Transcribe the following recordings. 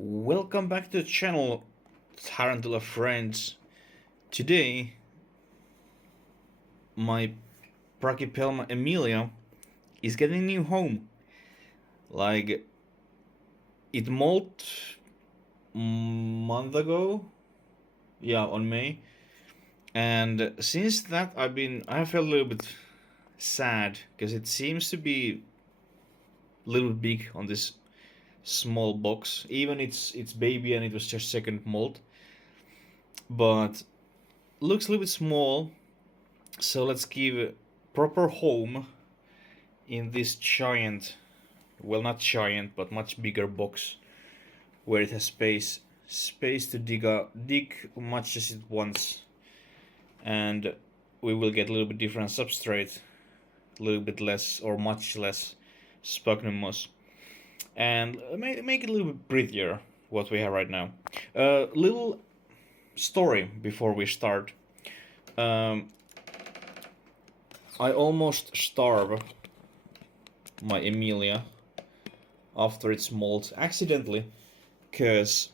Welcome back to the channel, Tarantula friends. Today, my Brachypelma Emilia is getting a new home. Like, it molt month ago, yeah, on May. And since that, I felt a little bit sad because it seems to be a little big on this small box. Even it's baby and it was just second molt, but looks a little bit small. So let's give a proper home in this giant, well, not giant, but much bigger box where it has space to dig much as it wants, and we will get a little bit different substrate, a little bit less or much less sphagnum moss, and make it a little bit prettier what we have right now. Little story before we start. Um, I almost starve my Emilia after its molt accidentally, because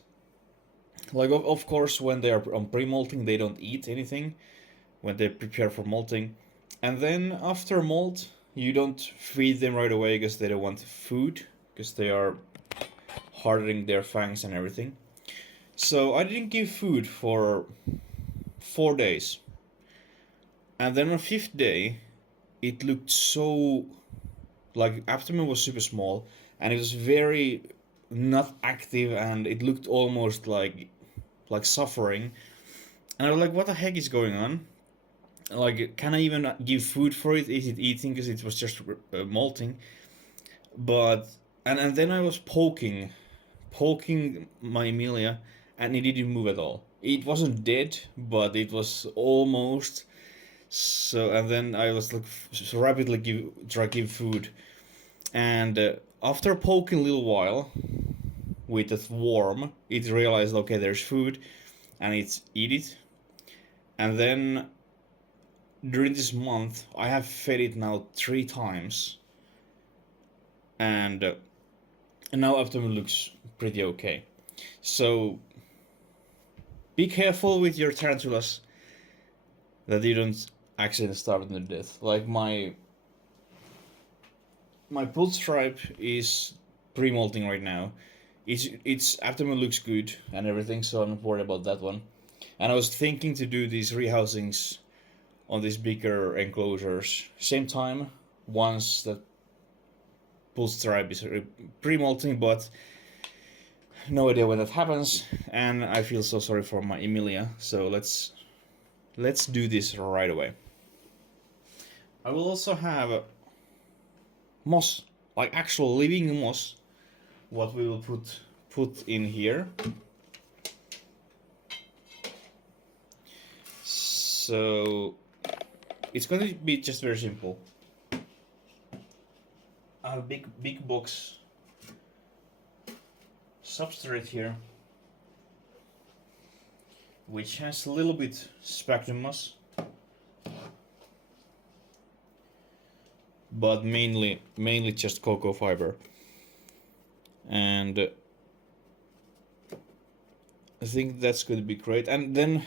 like of course when they are on pre-malting they don't eat anything when they prepare for malting, and then after molt you don't feed them right away because they don't want food, because they are hardening their fangs and everything. So I didn't give food for 4 days, and then on fifth day it looked so, like, abdomen was super small and it was very not active and it looked almost like suffering, and I was like, what the heck is going on? Like, can I even give food for it? Is it eating because it was just molting? But and then I was poking my Emilia, and it didn't move at all. It wasn't dead, but it was almost. So, and then I was like rapidly try give food, and after poking a little while with a worm, it realized, okay, there's food, and it's eat it. And then during this month, I have fed it now 3 times, and now abdomen looks pretty okay. So be careful with your tarantulas that you don't accidentally starve them to death. Like my bull stripe is pre-molting right now. Its abdomen looks good and everything, so I'm not worried about that one. And I was thinking to do these rehousings on these bigger enclosures same time once that bull stripe is pre-molting, but no idea when that happens, and I feel so sorry for my Emilia. So let's do this right away. I will also have moss, like actual living moss, what we will put in here. So it's going to be just very simple. I have a big box substrate here, which has a little bit sphagnum moss, but mainly just cocoa fiber, and I think that's going to be great. And then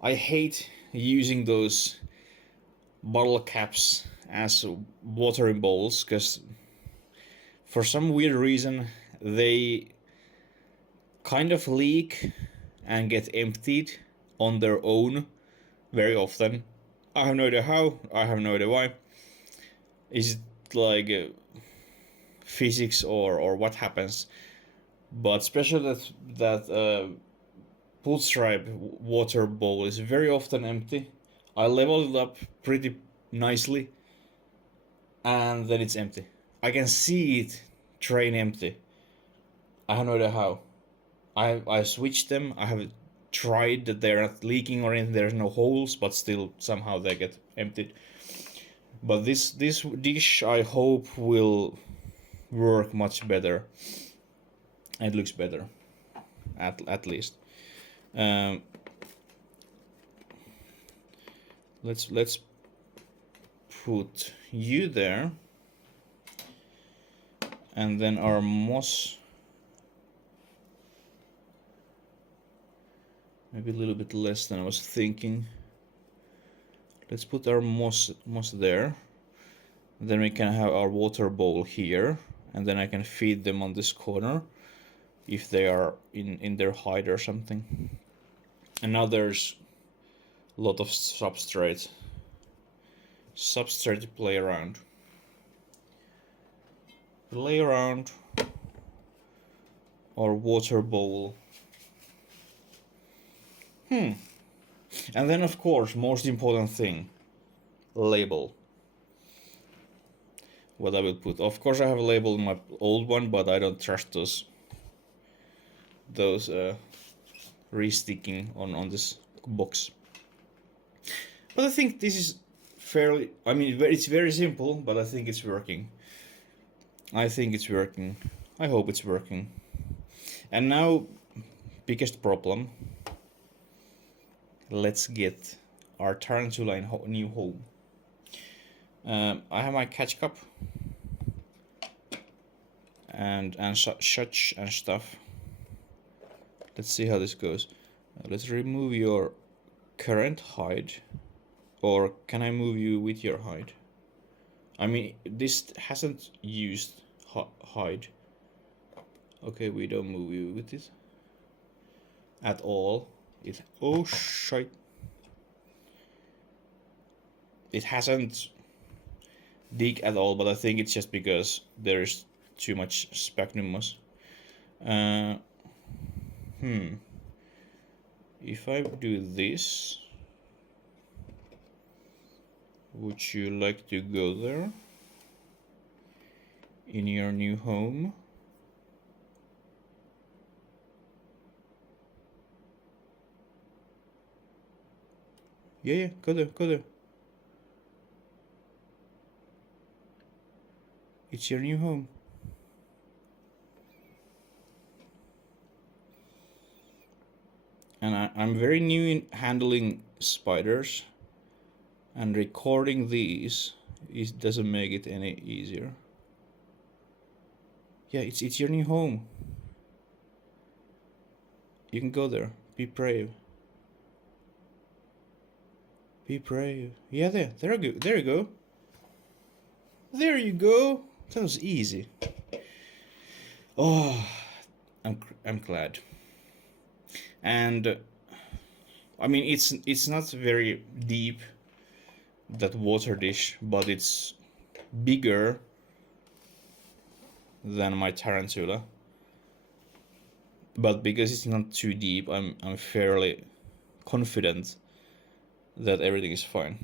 I hate using those bottle caps as watering bowls, because for some weird reason they kind of leak and get emptied on their own very often. I have no idea how, I have no idea why. Is it like physics or what happens? But especially that bull stripe water bowl is very often empty. I leveled it up pretty nicely, and then it's empty. I can see it drain empty. I have no idea how. I switched them. I have tried that they're not leaking or anything. There's no holes, but still somehow they get emptied. But this dish I hope will work much better. It looks better, at least. Um, let's put you there, and then our moss Maybe a little bit less than I was thinking. Let's put our moss there. Then we can have our water bowl here, and then I can feed them on this corner if they are in their hide or something. And now there's a lot of substrate to play around. Play around our water bowl. And then of course, most important thing, label. What I will put. Of course I have a label in my old one, but I don't trust those resticking on this box. But I think this is fairly, I mean, it's very simple, but I think it's working. I think it's working. I hope it's working. And now, biggest problem. Let's get our Tarantula in new home. I have my catch cup and such and stuff. Let's see how this goes. Let's remove your current hide. Or can I move you with your hide? I mean, this hasn't used hide. Okay, we don't move you with this at all. Oh shit. It hasn't dig at all, but I think it's just because there's too much sphagnum moss. If I do this, would you like to go there in your new home? Yeah, go there. It's your new home. And I'm very new in handling spiders, and recording these doesn't make it any easier. Yeah, it's your new home. You can go there. Be brave. Be brave. Yeah, there you go. There you go. There you go. That was easy. Oh, I'm glad. And I mean, it's not very deep, that water dish, but it's bigger than my Tarantula. But because it's not too deep, I'm fairly confident that everything is fine.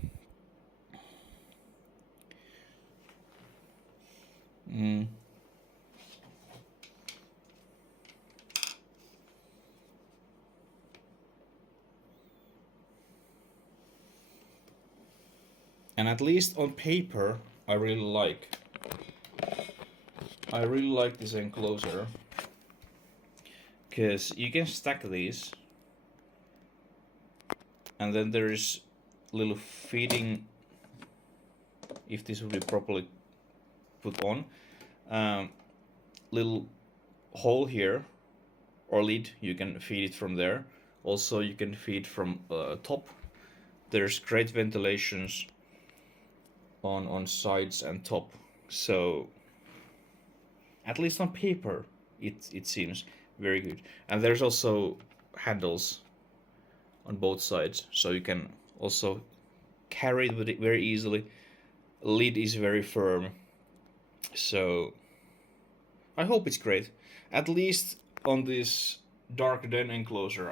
And at least on paper, I really like this enclosure, because you can stack these, and then there is little feeding, if this will be properly put on, little hole here or lid, you can feed it from there. Also you can feed from top. There's great ventilations on sides and top, so at least on paper it seems very good. And there's also handles on both sides, so you can also carry it very easily. Lid is very firm, so I hope it's great. At least on this dark den enclosure,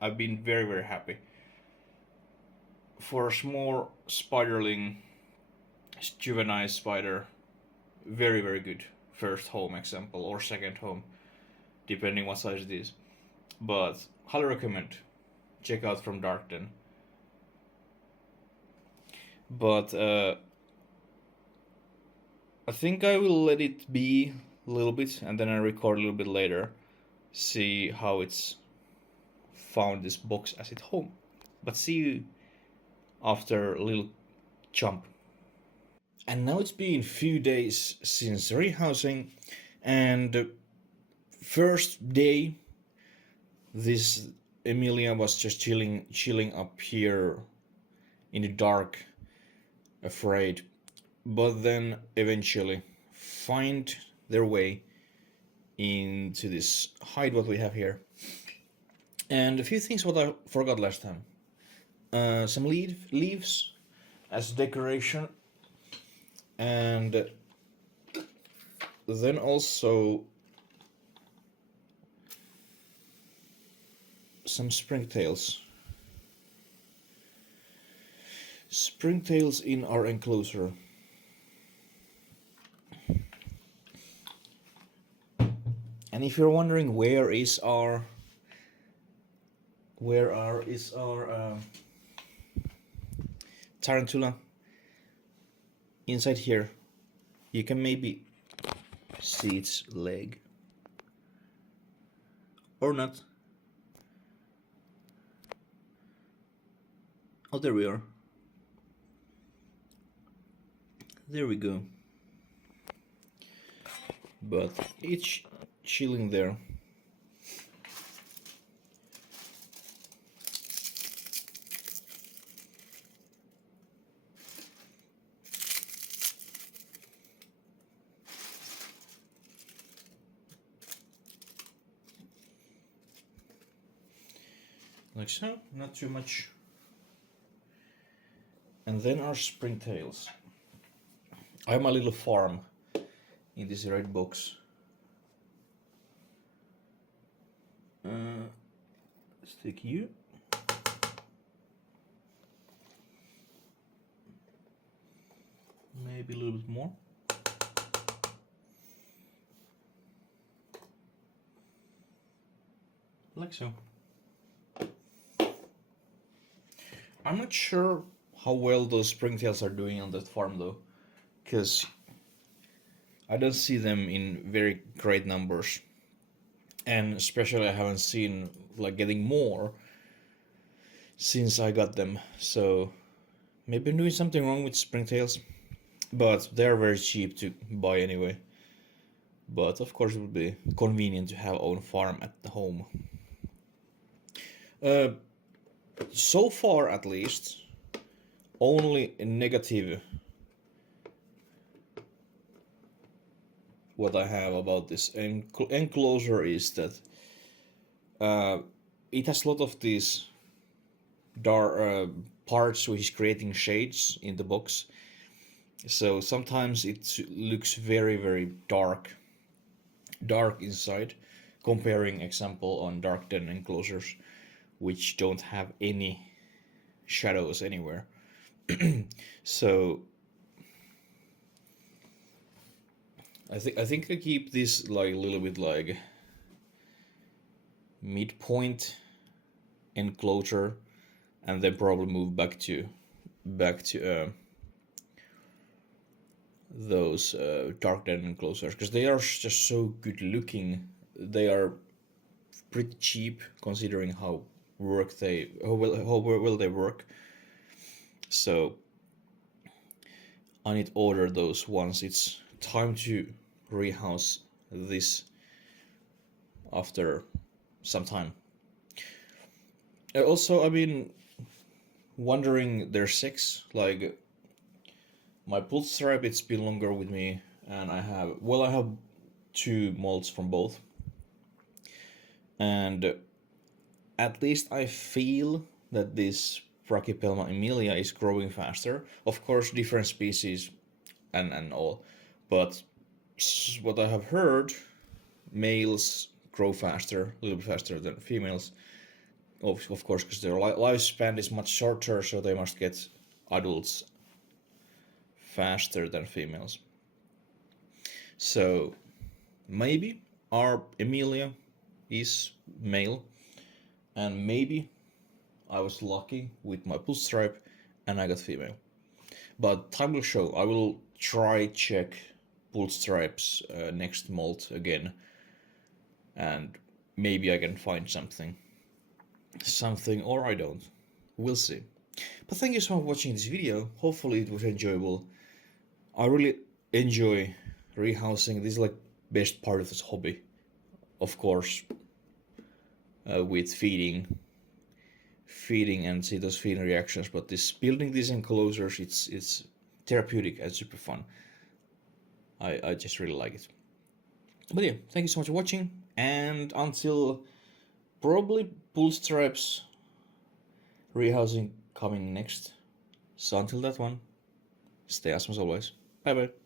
I've been very happy. For a small spiderling, juvenile spider, very good first home example, or second home, depending what size it is. But highly recommend. Check out from Dark Den. But I think I will let it be a little bit, and then I record a little bit later, see how it's found this box as its home. But see you after a little jump. And now it's been few days since rehousing, and first day, this Emilia was just chilling up here in the dark, afraid, but then eventually find their way into this hide what we have here. And a few things what I forgot last time. Some leaves as decoration, and then also some springtails. Springtails in our enclosure. And if you're wondering where is our tarantula, inside here you can maybe see its leg or not. Oh, there we are. There we go. But it's chilling there. Like so, not too much. And then our springtails. I have my little farm in this red box. Let's take you. Maybe a little bit more. Like so. I'm not sure how well those springtails are doing on that farm though, because I don't see them in very great numbers, and especially I haven't seen like getting more since I got them. So maybe I'm doing something wrong with springtails, but they're very cheap to buy anyway. But of course it would be convenient to have own farm at the home. So far at least, only a negative what I have about this enclosure is that it has a lot of these dark parts which is creating shades in the box. So sometimes it looks very dark inside, comparing example on dark den enclosures which don't have any shadows anywhere. So I think I keep this like a little bit like midpoint enclosure, and then probably move back to those dark den enclosures, because they are just so good looking. They are pretty cheap considering how well they work. So I need to order those once it's time to rehouse this after some time. Also, I've been wondering their sex. Like my pull stripe, it's been longer with me, and I have two molts from both, and at least I feel that this Brachypelma Emilia is growing faster. Of course, different species and all, but what I have heard, males grow faster, a little bit faster than females. Of course, because their lifespan is much shorter, so they must get adults faster than females. So maybe our Emilia is male, and maybe I was lucky with my pull stripe and I got female. But time will show. I will try check pull stripes next molt again, and maybe I can find something, or I don't. We'll see. But thank you so much for watching this video. Hopefully it was enjoyable. I really enjoy rehousing. This is like best part of this hobby, of course, with feeding feeding and see those feeding reactions. But this building these enclosures, it's therapeutic and super fun. I just really like it. But yeah, thank you so much for watching, and until probably bull stripes rehousing coming next. So until that one, stay awesome as always. Bye bye.